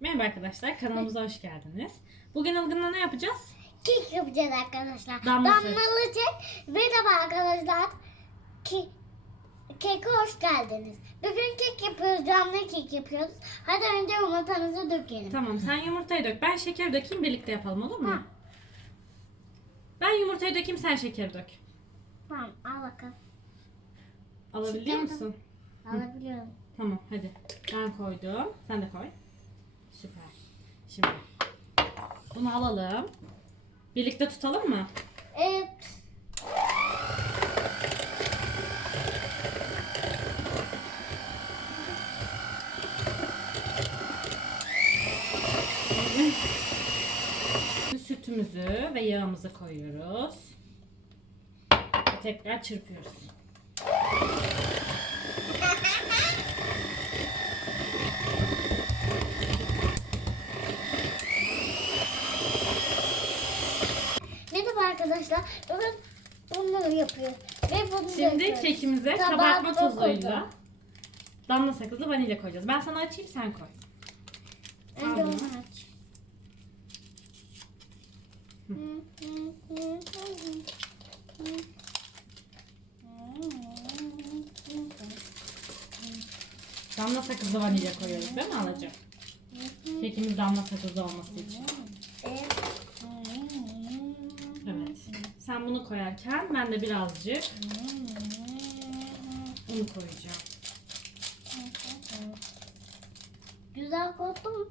Merhaba arkadaşlar, kanalımıza hoş geldiniz. Bugün Ilgın'la ne yapacağız? Kek yapacağız arkadaşlar. Damla Damlalı kek. Merhaba arkadaşlar. Ke Keke hoş geldiniz. Bugün kek yapıyoruz. Damla kek yapıyoruz. Hadi önce yumurtamızı dökelim. Tamam, sen yumurtayı dök, ben şeker dökeyim, birlikte yapalım olur mu? Ha. Ben yumurtayı dökeyim, sen şeker dök. Tamam al bakalım. Alabiliyor Şeker musun? Alabiliyorum. Tamam, hadi. Ben koydum, sen de koy. Şimdi bunu alalım. Birlikte tutalım mı? Evet. Sütümüzü ve yağımızı koyuyoruz. Ve tekrar çırpıyoruz. Merhaba arkadaşlar. Bugün bunları yapıyor. Ve bunu Şimdi döküyoruz. Kekimize kabartma tozuyla damla sakızlı vanilya koyacağız. Ben sana açayım sen koy. Önce Al onu aç. Damla sakızlı vanilya koyuyoruz değil mi alacak? Kekimiz damla sakızlı olması için. Evet. Sen bunu koyarken ben de birazcık un koyacağım. Güzel koktu mu?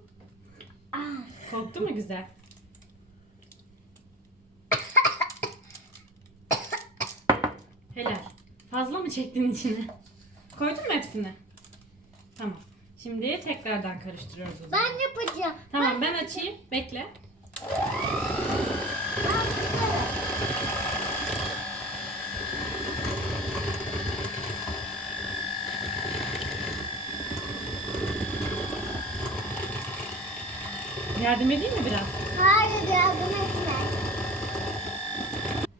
Ah, Koktu mu güzel? Helal. Fazla mı çektin içine? Koydun mu hepsini? Tamam. Şimdi tekrardan karıştırıyoruz o zaman. ben yapacağım. Tamam ben açayım. Bekle. Yardım edeyim mi biraz? Hayır yardım etme.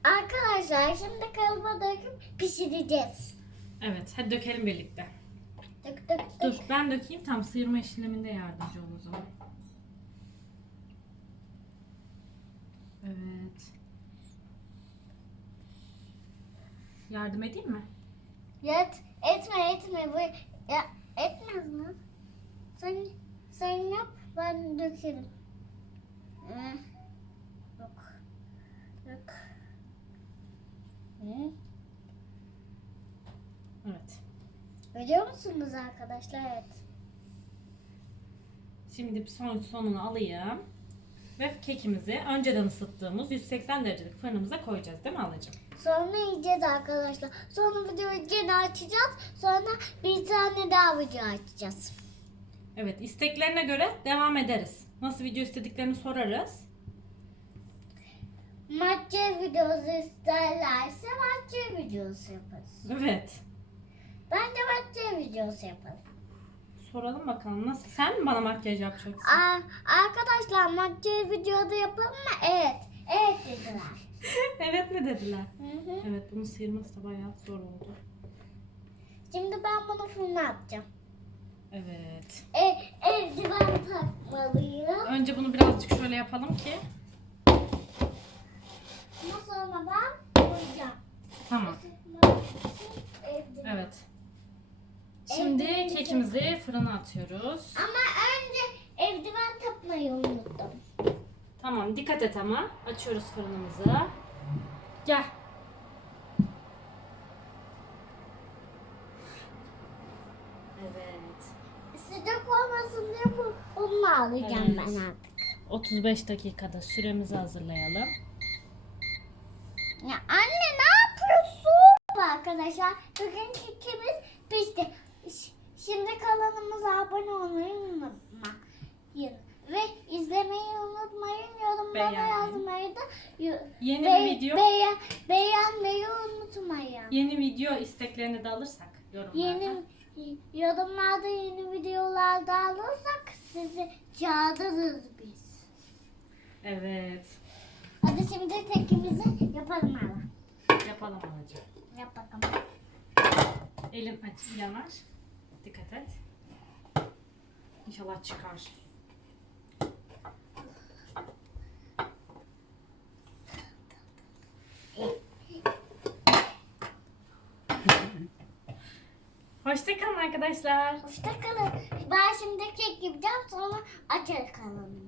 Arkadaşlar şimdi kalıba döküp pişireceğiz. Evet. Hadi dökelim birlikte. Dök dök Dur dök. ben dökeyim. Tam sıyırma işleminde yardımcı ol o zaman. Evet. Yardım edeyim mi? Yet, etme etme. Bu, ya, etmez mi? Sen, sen yap ben dökerim. Yok. Yok. Evet. Görüyor musunuz arkadaşlar? Evet. Şimdi son sonunu alayım. Ve kekimizi önceden ısıttığımız 180 derecelik fırınımıza koyacağız değil mi alacığım? Sonra yiyeceğiz arkadaşlar. Sonra videoyu gene açacağız. Sonra bir tane daha video açacağız. Evet isteklerine göre devam ederiz. Nasıl video istediklerini sorarız. Maçya videosu isterlerse maçya videosu yaparız. Evet. Bence maçya videosu yaparım. Soralım bakalım nasıl? Sen mi bana makyaj yapacaksın? Aa, arkadaşlar maçya videoda yapalım mı? Evet. Evet dediler. evet mi dediler? Hı hı. Evet bunu sıyırması da bayağı zor oldu. Şimdi ben bunu fırına atacağım. Evet. E, eldiven takmalıyım. Önce bunu birazcık şöyle yapalım ki. Ama sonra ben koyacağım. Tamam. Evet. Şimdi Eldiven- kekimizi fırına atıyoruz. Ama önce eldiven takmayı unuttum. Tamam dikkat et ama. Açıyoruz fırınımızı. Gel. Evet. Sıcak olmasın diye bu, bunu alacağım Evet. ben artık. 35 dakikada süremizi hazırlayalım. Ya anne ne yapıyorsun? Arkadaşlar bugün kekimiz pişti. Ş- Şimdi kanalımıza abone olmayı unutmayın. Ve izlemeyi unutmayın. Yorumlara Beğenmeyi. yazmayı da yo- Yeni be- video, beğen- beğenmeyi unutmayın. yeni video isteklerini de alırsak yorumlarda. Yeni yorumlarda yeni videolarda alırsak sizi çağırırız biz. Evet. Hadi şimdi tekimizi yapalım hala. Yapalım anacığım. Yap bakalım. Elin aç, yanar. Dikkat et. İnşallah çıkar. Hoşçakalın arkadaşlar. Hoşçakalın. Ben şimdi kek yapacağım sonra açarız kanalımızı.